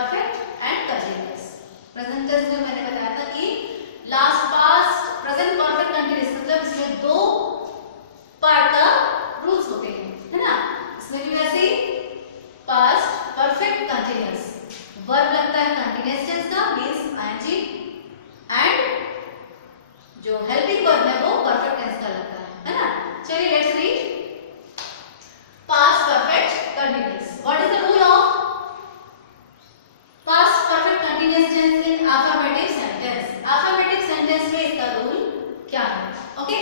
Perfect and continuous. Present tense में मैंने बताया था कि last, past, present, perfect, continuous मतलब इसमें दो पार्ट का रूल्स होते हैं, है ना। इसमें भी वैसे ही पास्ट, परफेक्ट, कंटिन्यूअस, वर्ब लगता है कंटिन्यूअस टेंस का मींस आईएनजी, एंड जो हेल्पिंग वर्ब है वो परफेक्ट टेंस का लगता है ना। चलिए let's read past perfect continuous. What is the rule of past perfect continuous tense in affirmative sentence? Affirmative sentence में इसका रूल क्या है? ओके,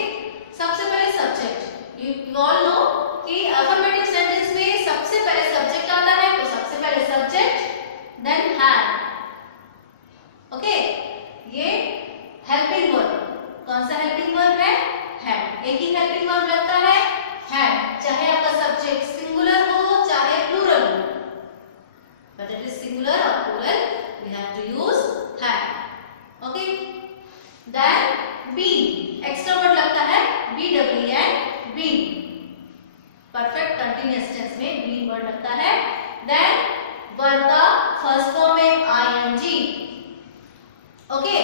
सबसे पहले सब्जेक्ट। you all know कि affirmative sentence में सबसे पहले सब्जेक्ट आता है, तो सबसे पहले सब्जेक्ट then had। ओके, ये हेल्पिंग वर्ब, कौन सा हेल्पिंग वर्ब है? had। एक ही हेल्पिंग वर्ब लगता है had, चाहे आपका सब्जेक्ट सिंगुलर हो चाहे प्लूरल हो, but it is singular or plural we have to use had। okay, then been, extra word लगता है been, been, perfect continuous tense में been वर्ड लगता है। then वर्ब का फर्स्ट फॉर्म में ing, ओके,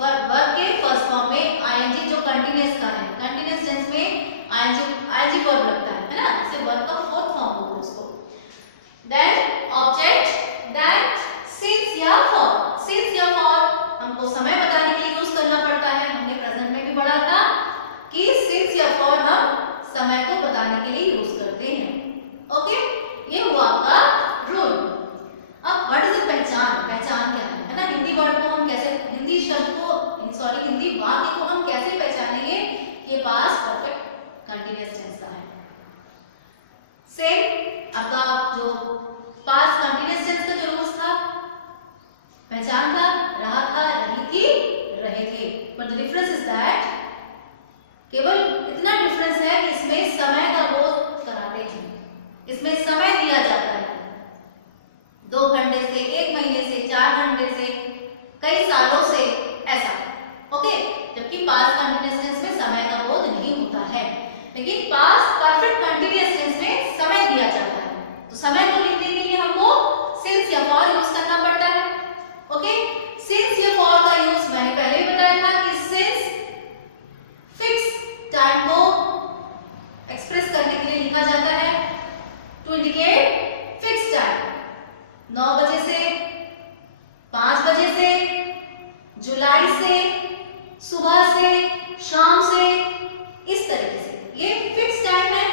वर्ब के first form में ing जो कंटिन्यूअस का है, कंटिन्यूअस टेंस में ing वर्ब लगता है ना, इसे वर्ब का फोर्थ फॉर्म बोलते हैं उसको। देन ऑब्जेक्ट दैट, सिंस या फॉर। सिंस या फॉर हमको समय बताने के लिए यूज करना पड़ता है, हमने प्रेजेंट में भी पढ़ा था कि सिंस या फॉर हम समय को बताने के लिए यूज करते हैं। ओके, ये हुआ आपका रूल। अब व्हाट इज पहचान? पहचान क्या है ना, हिंदी वर्ड को हम कैसे, हिंदी शब्द को, सॉरी हिंदी वाक्य को हम कैसे पहचानेंगे? ये पास्ट परफेक्ट कंटिन्यूअस टेंस का है। सेम आपका जो पास्ट कंटिन्यूअस टेंस का जो रूल्स था, पहचान था, रहा था, रही थी, रहे थे, but the difference is that, केवल इतना डिफरेंस है कि इसमें समय का बोध कराते हैं, इसमें समय दिया जाता है 2 घंटे से, 1 महीने से, 4 घंटे से, कई सालों से, ऐसा। ओके, जबकि पास्ट कंटिन्यूअस टेंस में समय का बोध नहीं होता है, लेकिन पास्ट परफेक्ट कंटिन्यूअस टेंस में समय दिया जाता है, तो समय को लिखने के लिए हमको सिंस या फॉर यूज करना पड़ता है। ओके, सिंस या फॉर का यूज मैंने पहले ही बताया था कि सिंस फिक्स टाइम को एक्सप्रेस करने के लिए लिखा जाता है, टू इंडिकेट फिक्स टाइम, 9 बजे से, 5 बजे से, जुलाई से, सुबह से, शाम से, इस तरीके से, ये फिक्स टाइम है।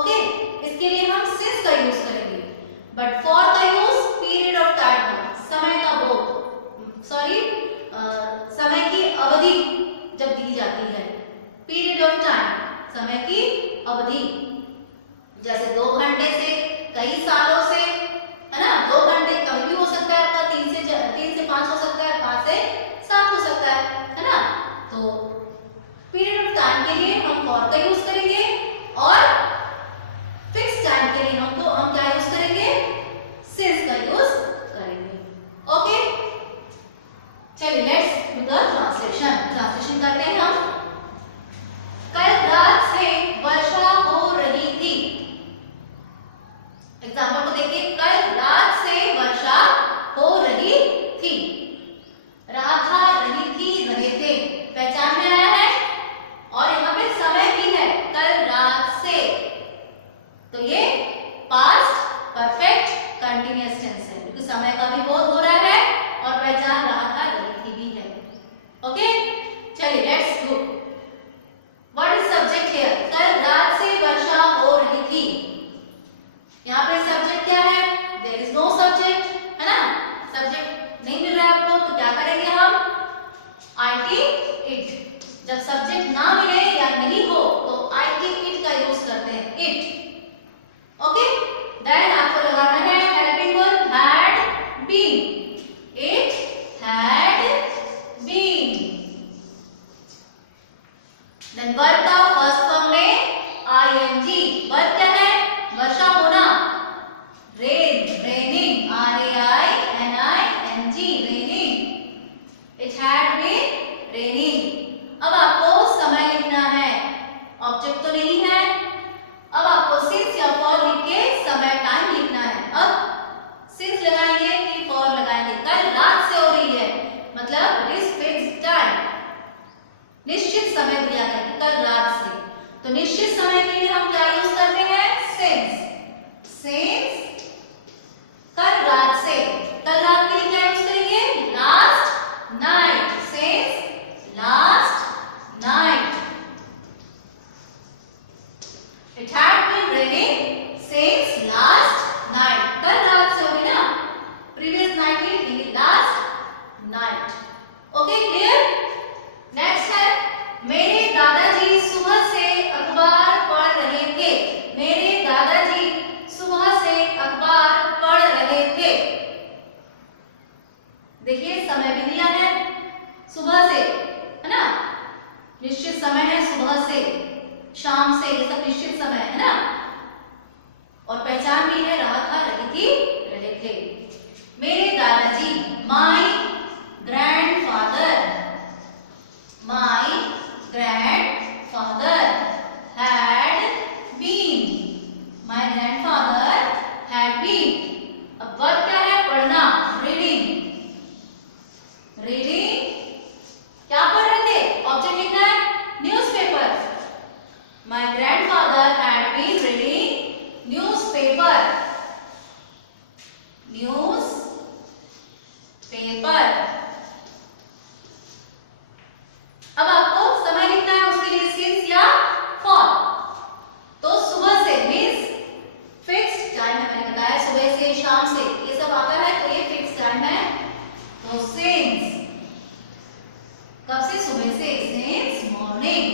ओके, इसके लिए हम सिंस का यूज करेंगे, बट फॉर का यूज पीरियड ऑफ टाइम, समय का बोध, सॉरी समय की अवधि जब दी जाती है, पीरियड ऑफ टाइम, समय की अवधि, जैसे 2 घंटे से, कई सालों से, है ना। 2 घंटे कभी भी हो सकता है आपका, 3 से 5 हो सकता है, 5 से 7 हो सकता है ना। तो पीरियड ऑफ टाइम के लिए हम फॉर का यूज करेंगे, और फिक्स टाइम के लिए हम क्या यूज करेंगे? सिंस का यूज करेंगे। ओके, चलिए लेट्स डू द ट्रांसलेशन करते हैं हम। कल रात से वर्षा हो रही थी, एग्जाम्पल को देखिए, कल रात से वर्षा हो रही थी, रहा था, रही थी, रहे थे, पहचान में आया है, और यहाँ पे समय भी है, कल रात से, तो ये पास्ट परफेक्ट कंटिन्यूअस टेंस है, क्योंकि समय का भी बोध हो रहा है और पहचान रहा था, रही थी भी है। ओके, चलिए let's go. What is subject here? कल रात से वर्षा हो रही थी, यहाँ पे सब्जेक्ट क्या है? देयर इज नो सब्जेक्ट, है ना, सब्जेक्ट नहीं मिल रहा है आपको, तो क्या करेंगे हम? IT it. जब सब्जेक्ट ना मिले या नहीं हो तो IT इट का यूज करते हैं, इट। ओके, देन आपको लगाना है helping verb had been, it had been. Then verb का फर्स्ट फॉर्म में ing, वर्ब क्या है? वर्षा होना, rain, raining, RAINING, raining, it had been raining. अब आपको समय लिखना है, ऑब्जेक्ट तो नहीं है, अब आपको सिंस या फॉर लिख के समय टाइम लिखना है। अब सिंस लगाएंगे कि फॉर समय है सुबह से शाम से, ये सब निश्चित समय है ना। और पहचान भी है रहा था, रही थी, रहे थे। मेरे दादाजी, my grandfather, my grandfather had been, my grandfather had been. अब वर्ब क्या है? पढ़ना, रीडिंग। रीडिंग क्या पढ़ रहे थे? ऑब्जेक्ट लिखना है, newspaper. My grandfather had been reading newspaper, newspaper. अब आपको समय लिखना है, उसके लिए सिंस या फॉर। तो सुबह से मीन्स फिक्स्ड टाइम है, मैंने बताया सुबह से शाम से ये सब आता है, तो ये फिक्स्ड टाइम है। तो सिंस कब से? सुबह से, since morning.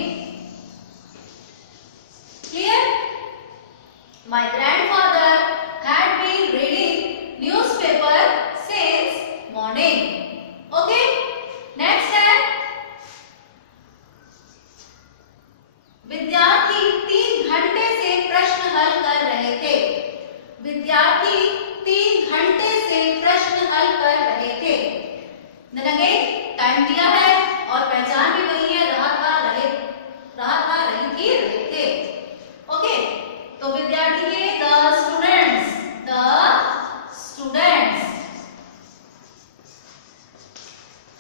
Clear? My grandfather had been reading newspaper since morning. Okay, next है विद्यार्थी 3 घंटे से प्रश्न हल कर रहे थे। विद्यार्थी 3 घंटे से प्रश्न हल कर रहे थे। टाइम दिया है और पहचान भी वही है, रहा था, रही थी, रहे थे। ओके, तो विद्यार्थी के द स्टूडेंट्स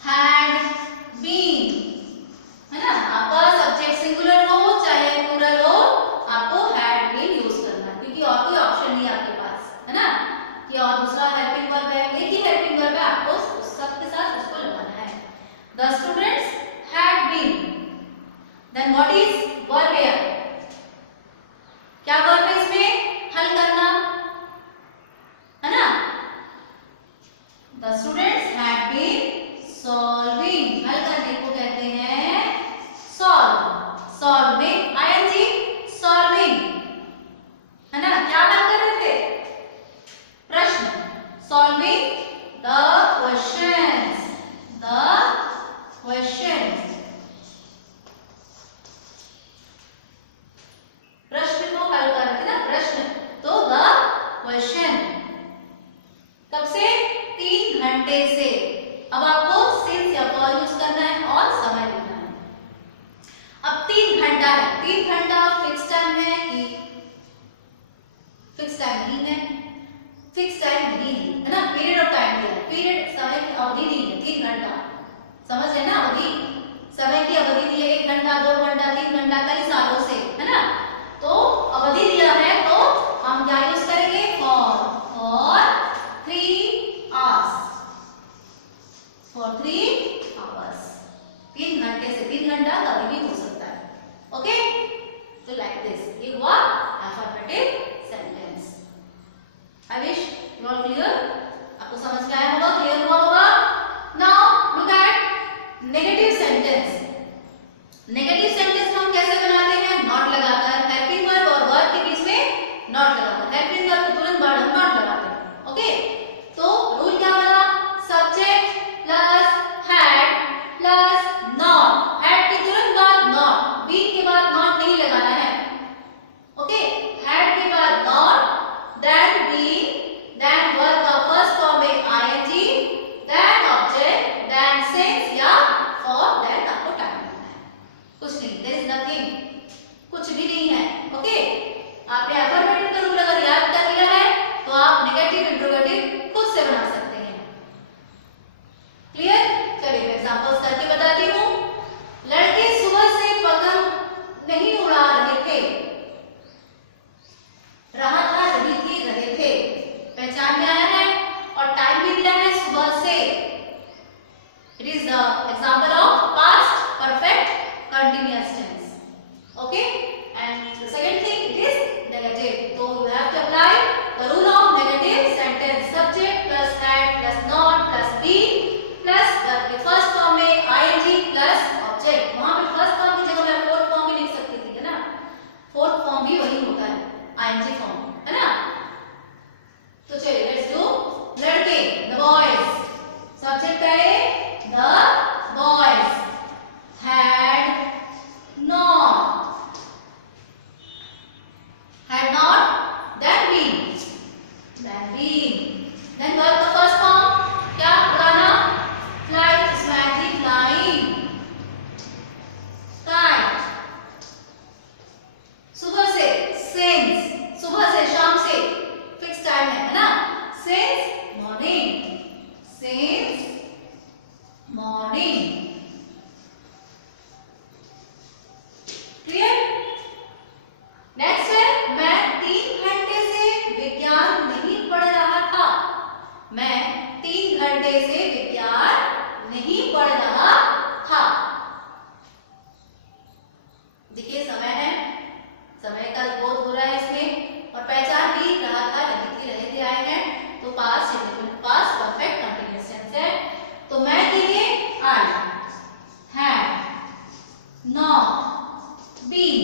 हैड बीन, है ना। आपका सब्जेक्ट सिंगुलर हो चाहे प्लूरल हो, आपको हैड बीन यूज करना है, क्योंकि और कोई ऑप्शन नहीं है आपके पास, है ना। कि और दूसरा हेल्पिंग वर्ब है, एक ही हेल्पिंग वर्ब है, आपको सबके साथ उसको लगाना है। The students had been, then what is verb here? क्या वर्ब है इसमें? हल करना, है ना। The students had been solving, हल करने को कहते हैं सॉल्व। सॉल्विंग आईएनजी, सॉल्विंग, है ना। क्या हल कर रहे थे? प्रश्न, solving the questions, the questions. प्रश्न को हल कर रहे थे ना, प्रश्न, तो द क्वेश्चन। कब से? 3 घंटे से। अब आपको सिंस या फॉर यूज करना है और समय लिखना है। अब 3 घंटा है, 3 घंटा फिक्स टाइम है कि फिक्स टाइम नहीं है? फिक्स टाइम नहीं है ना, पीरियड ऑफ टाइम दिया है, पीरियड समय की अवधि नहीं है। 3 घंटा समझ रहे ना, अवधि, समय की अवधि दी है, 1 घंटा 2 घंटा 3 घंटा, कई सालों से, है ना। तो अवधि दिया है, तो हम क्या यूज करेंगे? For 3 hours, for 3 hours. 3 घंटे से 3 घंटा कभी भी हो सकता है। ओके, तो लाइक दिस, ये हुआ affirmative sentence. I wish you all clear, आपको समझ में आया होगा, क्लियर हुआ होगा। Now look at negative sentence. घंटे से विज्ञान नहीं पढ़ रहा था। देखिए समय है, समय का बोध हो रहा है इसमें, और पहचान भी रहा था, रही थी, रहे थे, आए हैं, तो पास्ट परफेक्ट कंटीन्यूअस टेंस है। तो मैं के लिए आई, हैड, नॉट, बीन।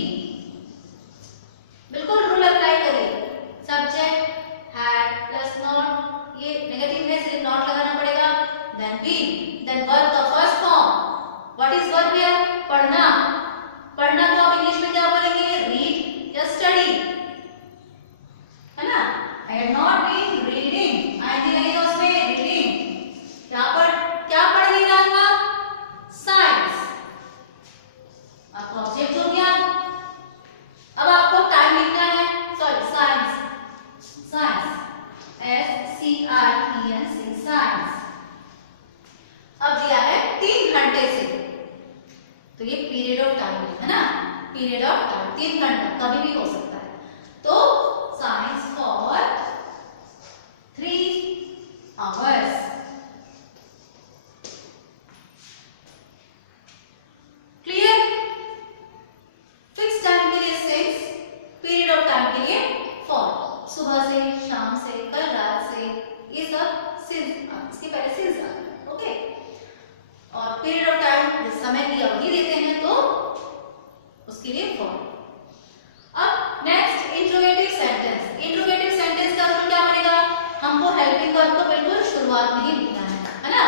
बिल्कुल रूल अप्लाई करिए। सब्जेक्ट हैड प्लस नॉट, ये नेगेटिव है, सिर्फ नॉट लगाना पड़ेगा। देन बीन, देन वर्ब का first form. What is verb here? पढ़ना। पढ़ना को आप इंग्लिश में क्या बोलेंगे? रीड या स्टडी, है ना? I had not been reading, I लगेगा उसमें रीडिंग। यहाँ पर क्या पढ़ नहीं रहा था? साइंस। आपको ऑब्जेक्ट हो गया। अब आपको टाइम लिखना है, sorry science, science SCIENC, science. अब दिया है 3 घंटे से, तो ये पीरियड ऑफ टाइम है ना, पीरियड ऑफ टाइम 3 घंटा कभी भी हो सकता है। तो science for 3 hours. Clear? Fix time के लिए सिंस, पीरियड ऑफ टाइम के लिए फॉर, सुबह से, शाम से, कल रात से, ये सब सिंस, इसके पहले सिंस आ गया। ओके, और पीरियड ऑफ टाइम समय की अवधि देते हैं तो उसके लिए फॉर। अब next interrogative sentence. Interrogative sentence का रूल क्या बनेगा? हमको हेल्पिंग वर्ब को बिल्कुल शुरुआत में ही लिखना है ना?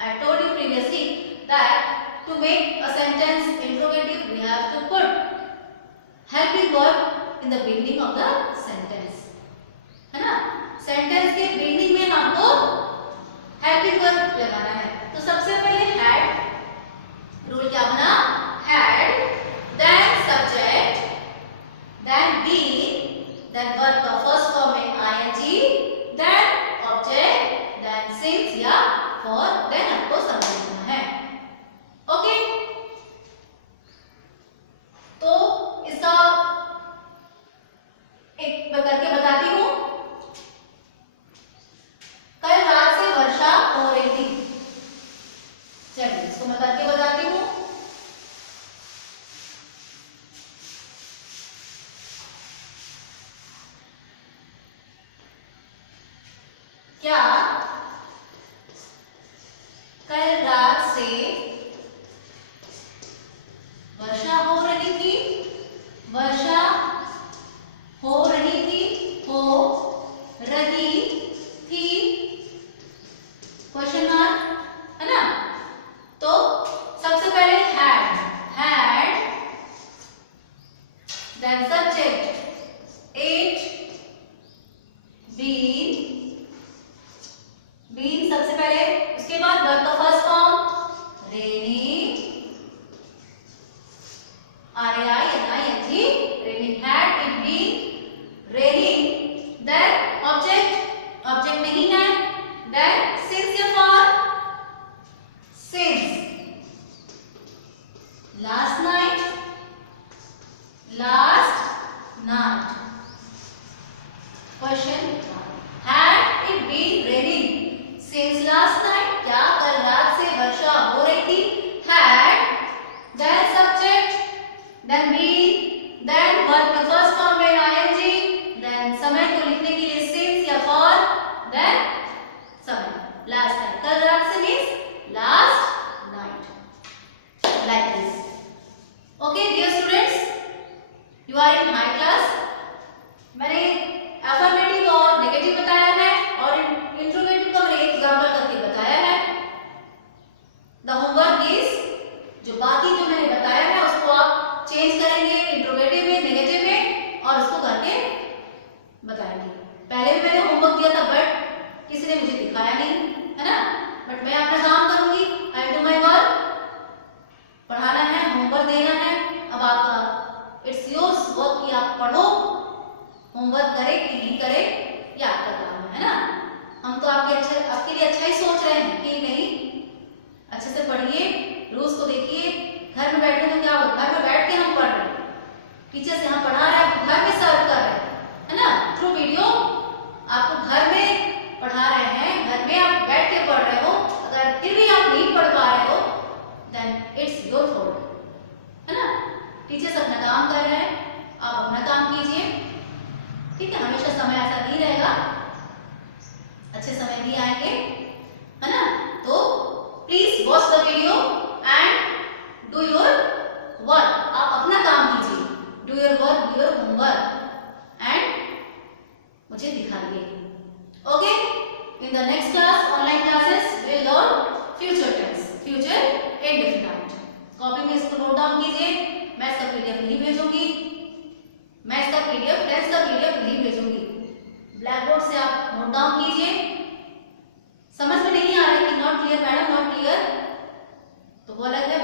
I told you previously that to make a sentence interrogative we have to put helping verb in the beginning of the sentence, है ना? सेंटेंस के बिगिनिंग में हमको हेल्पिंग वर्ब लगाना है। तो सबसे पहले had, रूल क्या बना? had, then subject, then been, then verb का फर्स्ट फॉर्म में ing, then object, then since या for, then आपको समझना है। ओके, तो इसका एक करके बताती हूँ। कल रात से वर्षा हो रही थी। चलिए इसको मैं करके बताती हूँ। क्या कल रात से वर्षा हो रही थी? वर्षा हो रही थी, हो रही थी, क्वेश्चन मार्क, है ना? तो सबसे पहले had, then subject ate, been सबसे पहले, उसके बाद वर्ब का first form raining, raining, had it been raining, then object नहीं है, then since या for, since, last night, question, had it been raining since last night? क्या कल रात से वर्षा हो रही थी? had, then subject, then been, then verb के फर्स्ट फॉर्म में ing, then समय को लिखने के लिए since या for, then समय, last night, कल रात से means last night, like this. Okay dear students, you are in high class. मैंने अफर्मेटिव और नेगेटिव बताया है और इंट्रोगेटिव का मैंने एग्जांपल करके बताया है। द होमवर्क इज, जो बाकी जो मैंने बताया है उसको आप चेंज करेंगे इंट्रोगेटिव में, नेगेटिव में, और उसको करके बताएंगे। पहले भी मैंने होमवर्क दिया था बट किसी ने मुझे दिखाया नहीं, है ना? बट थॉट, है ना। टीचर्स अपना काम कर रहे हैं, आप अपना काम कीजिए, ठीक है। हमेशा समय ऐसा नहीं रहेगा, अच्छे समय भी आएंगे, है ना। तो please watch the video and do your work. आप अपना काम कीजिए, do your work, do your homework and मुझे दिखाइए। Okay, in the next class, online classes, we will learn future tense, future indefinite. Copy में इसको नोट डाउन कीजिए। मैं इसका पीडीएफ नहीं भेजूंगी, मैं इसका पीडीएफ, टेंस का पीडीएफ नहीं भेजूंगी। ब्लैक बोर्ड से आप नोट डाउन कीजिए। समझ में नहीं आ रहा है कि not clear madam, not clear, तो वो अलग है।